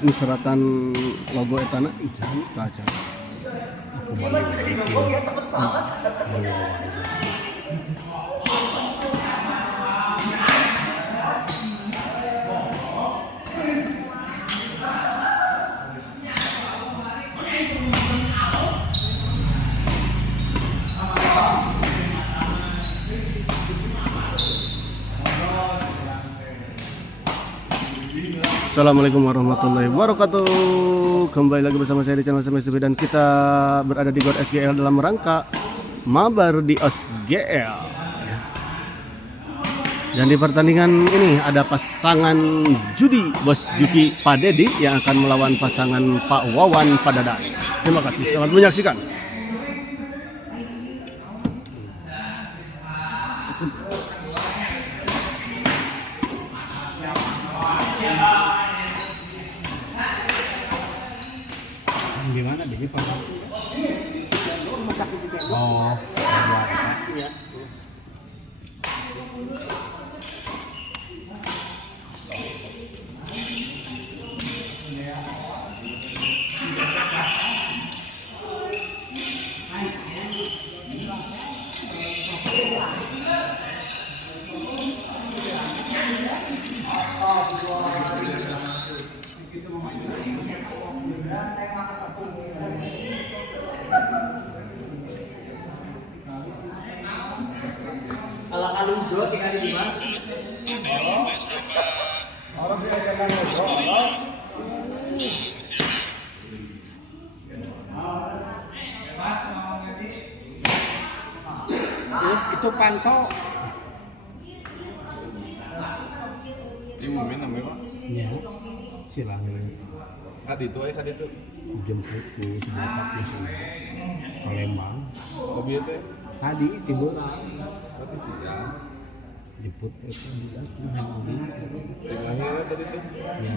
Ini seratan logo etana ijan kaca. Assalamualaikum warahmatullahi wabarakatuh. Kembali lagi bersama saya di channel SMS TV dan kita berada di GOR SGL dalam rangka mabar di SGL. Dan di pertandingan ini ada pasangan judi Bos Juki Pak Dedi yang akan melawan pasangan Pak Wawan Padadari. Terima kasih, selamat menyaksikan. Gimana deh Pak? Oh, iya. Kalau kaludo tinggal di mana? Orang dia jangan Itu panto. Ini mungkin namanya Pak? Ya, silakan. Kadi itu aja kadi itu. Jemput tuh sebentar di sini. Palembang. Oh biar teh. Tadi timbul. Berarti sih ya. Jemput itu Tengahnya tadi tuh. Ya.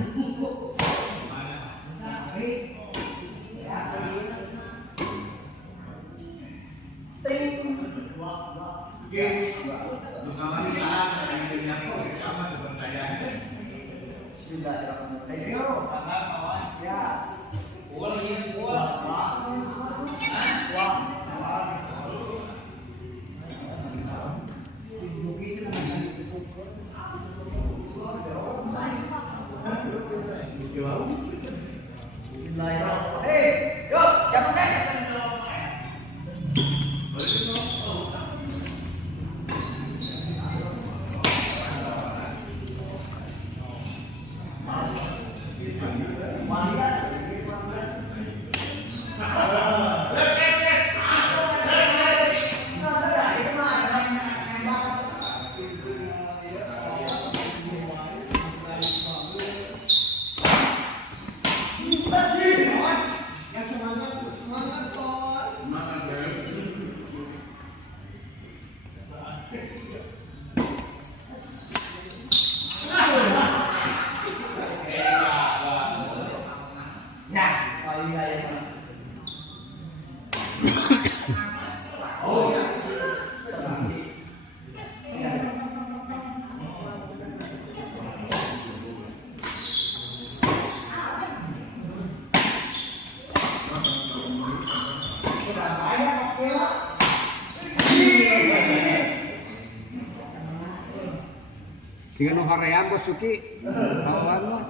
Dengan horean Bos Juki, lawan mah.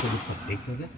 Jadi petik aja.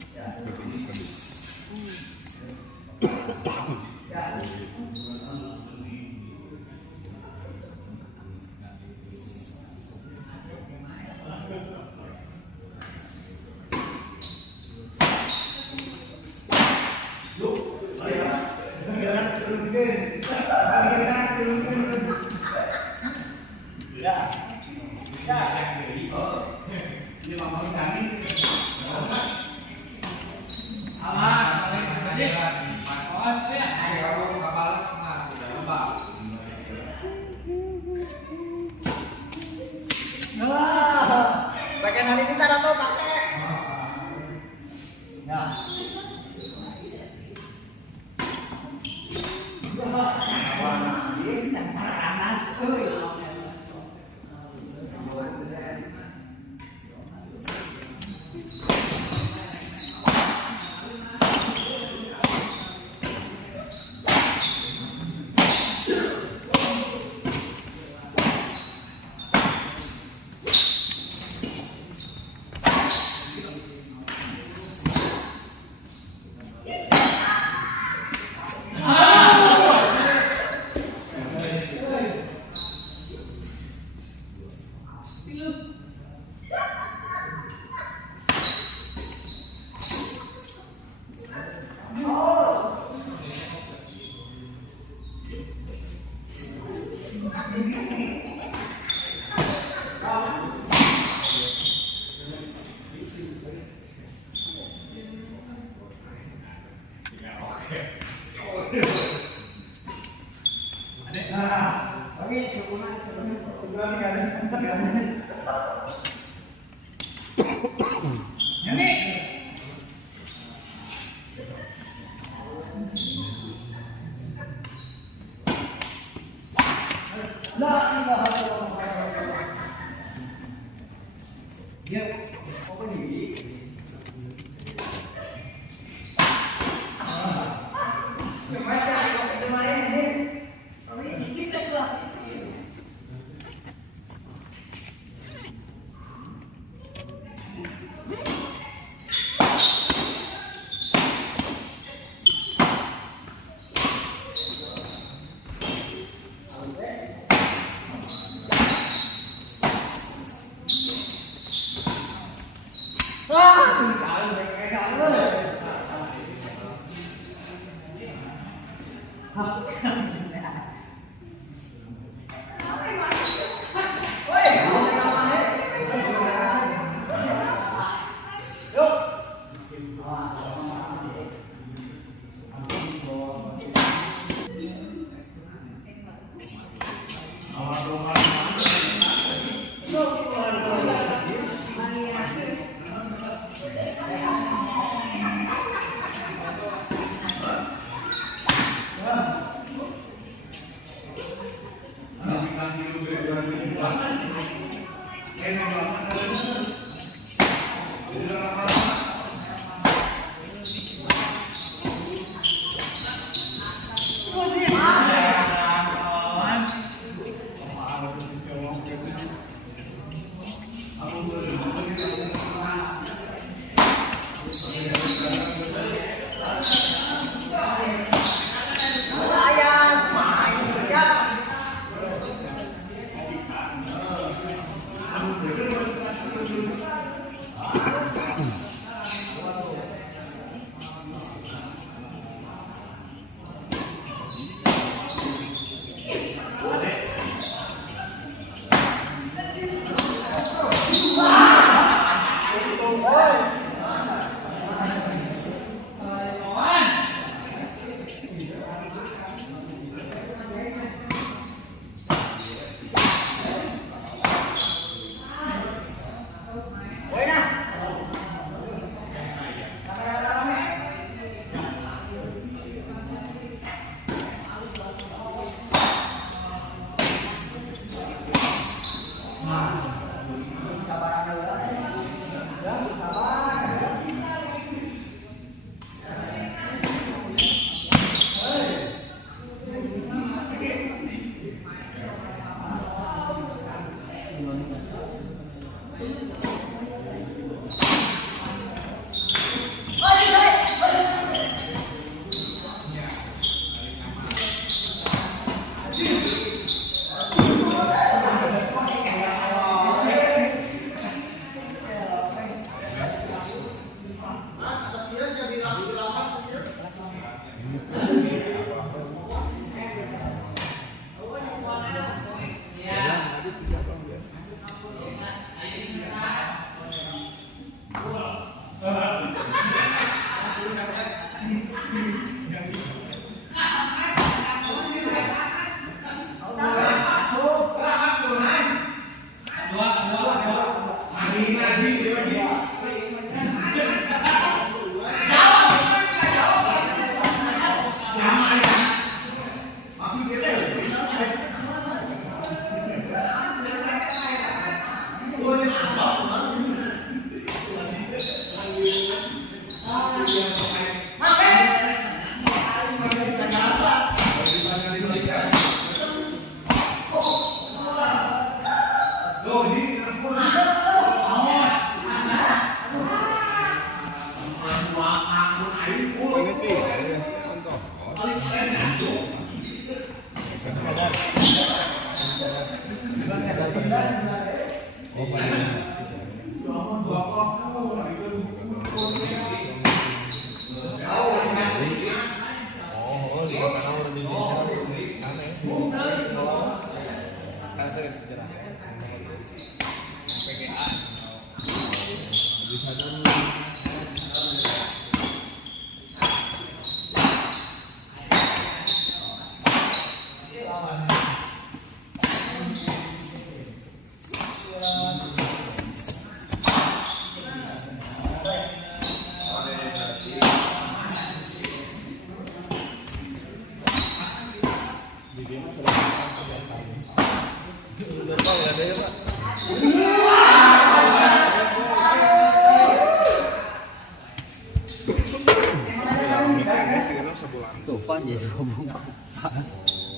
Tuh pan ya ngomong.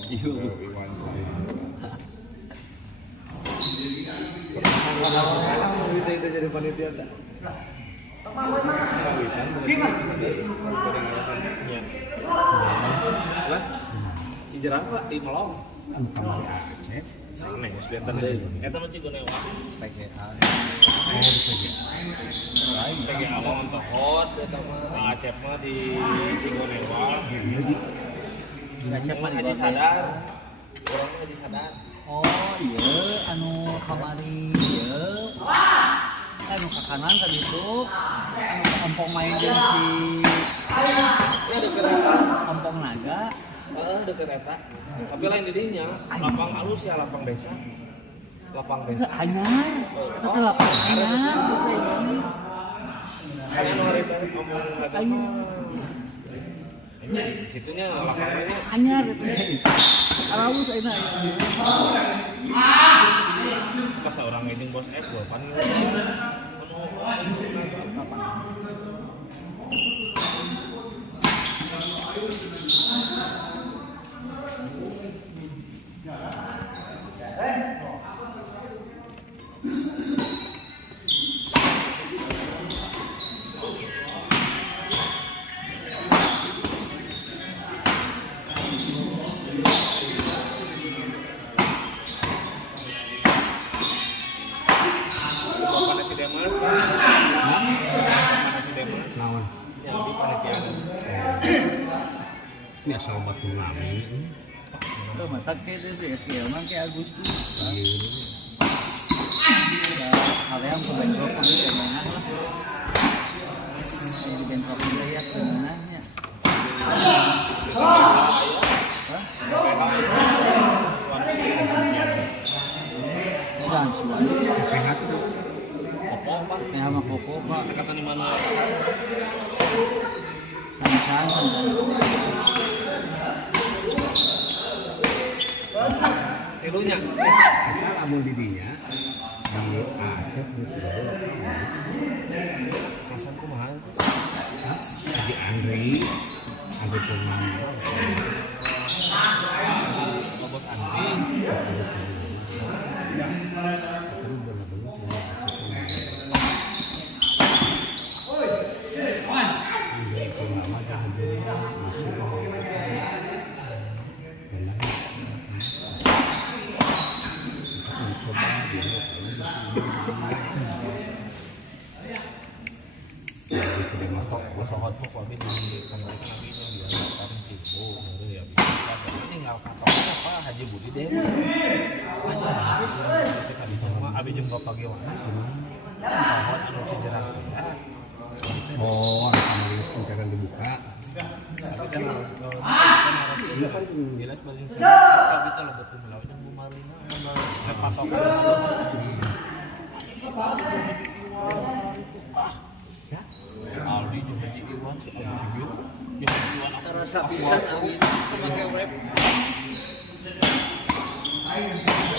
Iya. Itu jadi panitia enggak? Gimana? Lah, Cijerang lah di Melong. Antara Aceh Sana geus benten deui. Eta mah Cigonewa. PGA. PGA mah untuk hot eta mah. Kang Acep mah di Cigonewa. Acep mah Haji Sadar. Urang mah Haji Sadar. Oh iya, anu kamari ieu. Anu ka kanan ka ditu. Anu ompong main jeung si Ya deket eta. ompong naga. Deket eta. Tapi lain di dinya, lapang halus ya lapang desa. Lapang desa. Anyar. Eta teh lapang anyar. Aya nu harita ngomong eta. Anyar. Gitunya lapangnya. Anyar eta. Araus ayeuna. Pas orang ngejeng bos F gua pan. Mana si Demas? Mana si Demas? Naon? Ya, di panitia. Ini asal batu nami. Tuh mata ke itu SGL mah ke Agustus. Kalian ke bentrok ini gimana? Di bentrok ini ya sebenarnya. Jangan suami. PH tuh. Kopo apa? Ya sama koko pak. Kata di mana? Sama-sama. Tilunya. Kita lamun di dinya di Aceh di Surabaya. Kasan kumaha? Di Andri Purnama. Bos Andri. Andri Purnama dah jadi Masuk hotbox tapi di kemarin lagi dia sekarang sibuk ya bisa ini nggak kata apa Haji Budi deh kita di rumah abi jengkok pagi wana tahun anu cijerang oh kemarin pencarian dibuka. tapi kan harus iya kan jelas paling tapi itu lo betul melawan yang bumarina patok si Aldi juga Haji Iwan si Abu Cibir yang Haji Iwan aku Terasa pisan angin pakai web.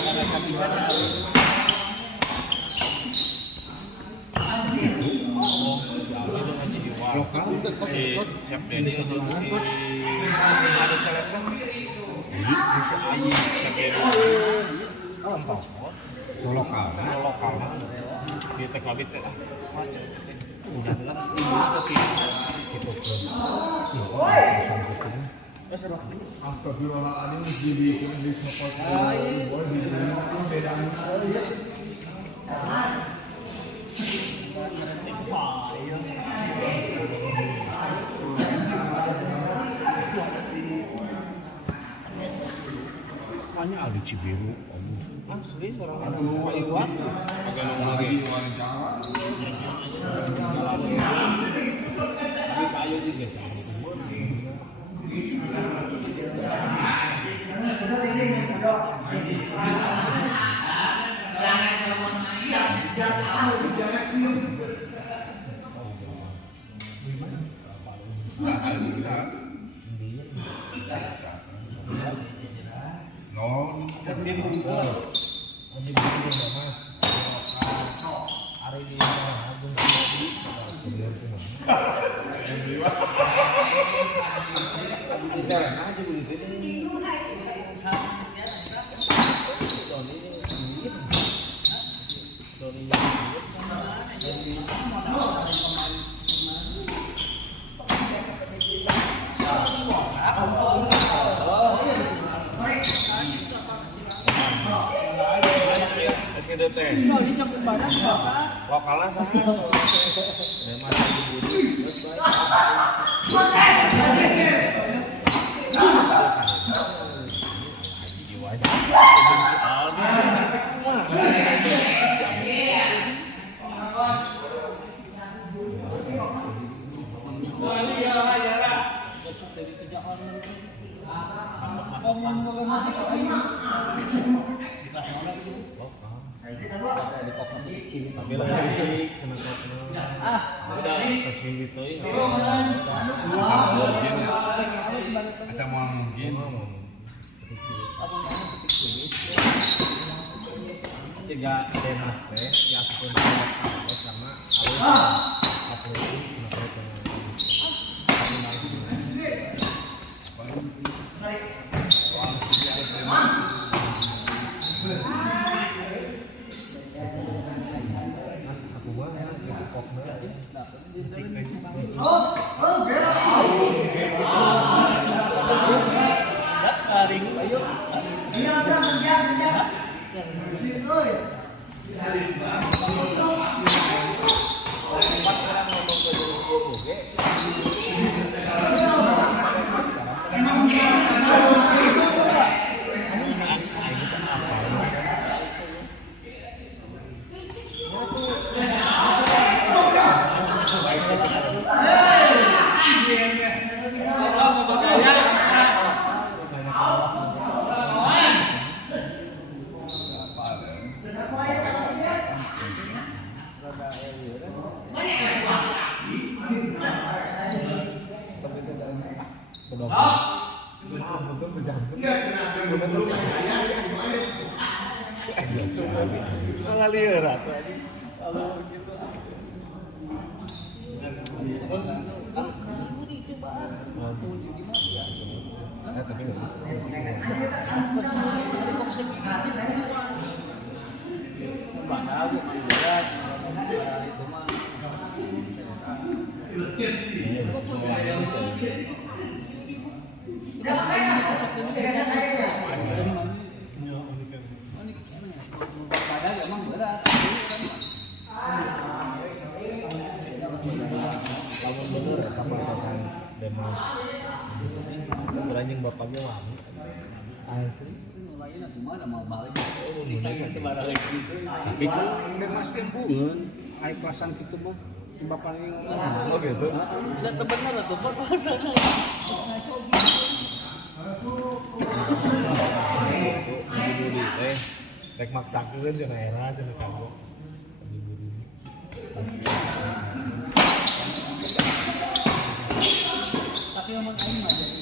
Terasa pisan angin. oh si Aldi itu Haji Iwan Lokal si Chef Denny itu si ada cewek kan si Ayi Chef Denny empat lokal. lokal di TKB teh macam jalan ibu tapi gitu Namanya Aldi Cibiru. asli seorang Pak Iwan agak nongol lagi tapi kayu juga Lokalnya sama. Tapi lagi senang udah kecil gitu ya. Asa mau mungkin. Jika demas teh ya pun sama alus upload beranjing bapaknya wangi asli mulainya nanti mana mau balik Tapi kan demas tempungan ai pasan kitu mah bapaknya oh gitu sudah tebenar tuh perpasangan diburi teh rek maksakeun cenah era cenah kamu tapi emang aing mah jadi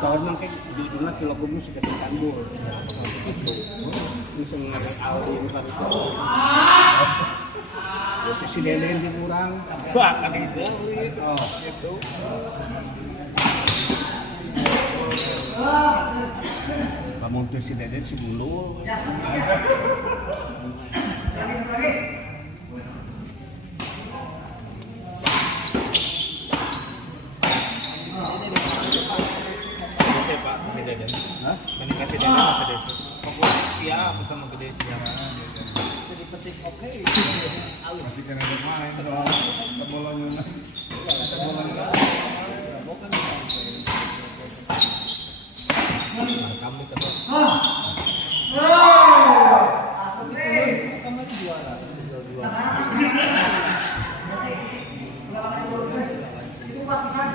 tahun mah kayak di ujungnya kilo kubus ke Istanbul gitu bisa mengajar Audi ini kan posisi deden di kurang soal kan itu oh itu kamu tuh si deden si bulu Pak kasih deden ini kasih deden masa desa pokoknya siap kita mau gede siap jadi petik oke masih kena main soal kebolongan kami ketemu kemarin juara Itu Pak pisan.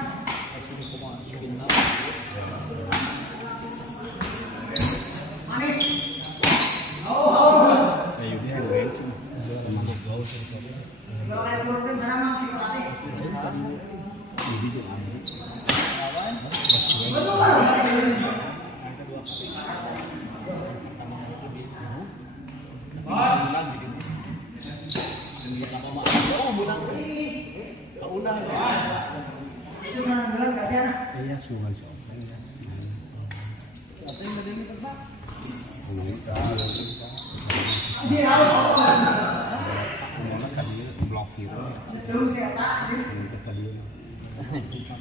Iya, sungai sopeng ya. Siapa yang berdiri tempat? Blokir.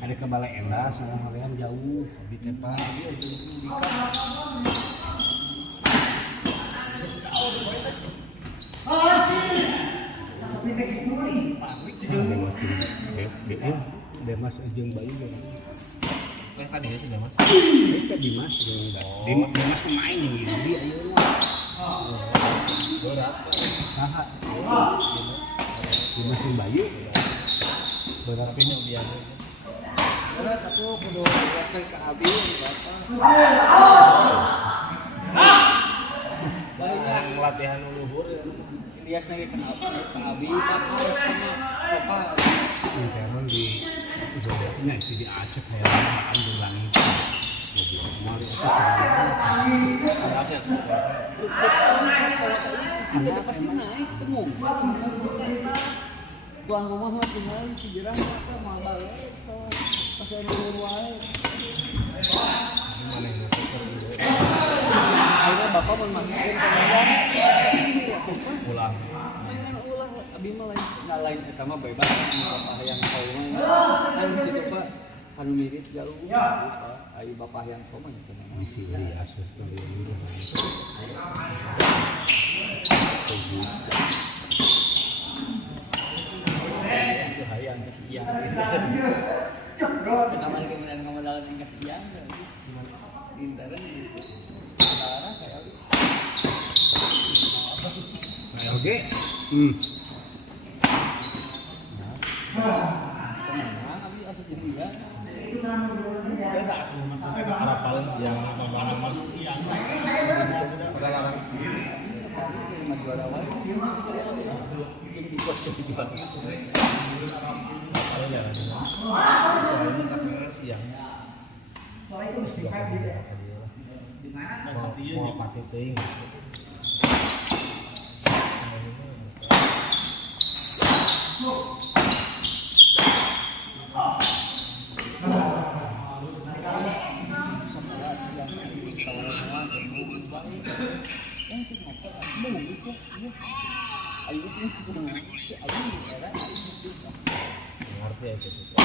Ada ke Balai Endah, sama kalian jauh, di tempat. Demas jeung Bayu kan. Tadi ya sudah mas. Itu Dimas jeung Dimas main yang gitu dia ayeuna. Saha? Dimas jeung Bayu. Berapa ini dia? Berat aku kudu respect ke Abi bapak. Yang latihan luhur ya. Lias nage ke Abi bapak sama Sopa. Internon di Jogja itu di Aceh kayak makan di langit. Mari Ada pasti naik temu. Tuan rumah mah tinggal si Jirang mah mau balik pas ada wae. Akhirnya bapak memasukin kemudian Ulang. ulah abi mah lain eta mah bebas bapak yang kau mah kan gitu Pak anu mirip jauh ayo bapak yang kau mah itu mah di sini asus dari itu. itu hayang kesian pertama kali kemudian ngomong yang kesian pintaran gitu cara kayak Oke. kemana abi asup jadi ya Harapan siang pembangunan siang. Udah larang. lima juara wae yang di pos yang juara Kalau jalan. Soalnya katanya siang. Soalnya itu mesti pagi ya. Mau pakai ting. Ngerti ya gitu.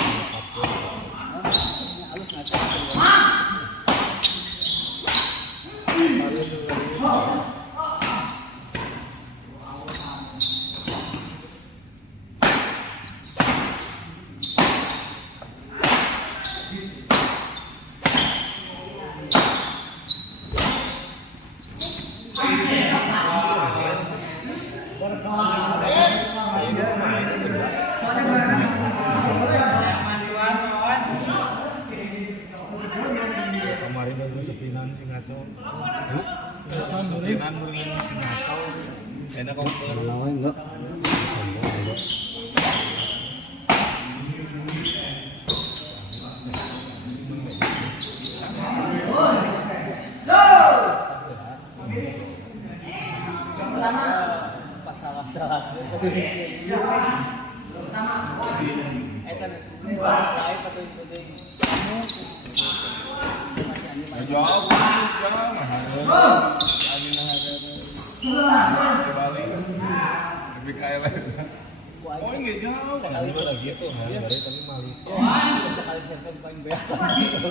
Kemarin baru sepinan si ngaco. Sepinan baru si ngaco. Enak kok. Lawan enggak? Salah-salah Jauh, kembali lebih kaya oh enggak jauh sekali lagi itu hari tapi malu sekali saya paling banyak itu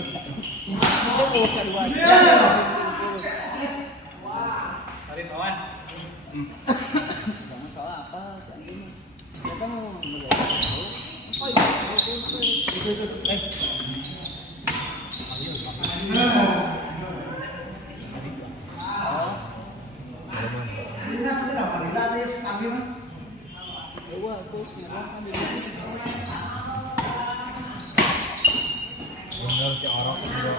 bukan wajah hari kawan jangan salah apa ini kita mau tahu bener si orang udah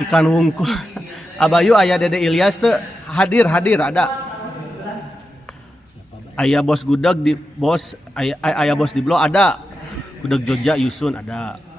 Ikan wungkul. Abayu aya Dede Ilyas teu hadir ada. Aya bos gudeg di bos aya bos di Blo ada. Gudeg Jogja Yusun ada.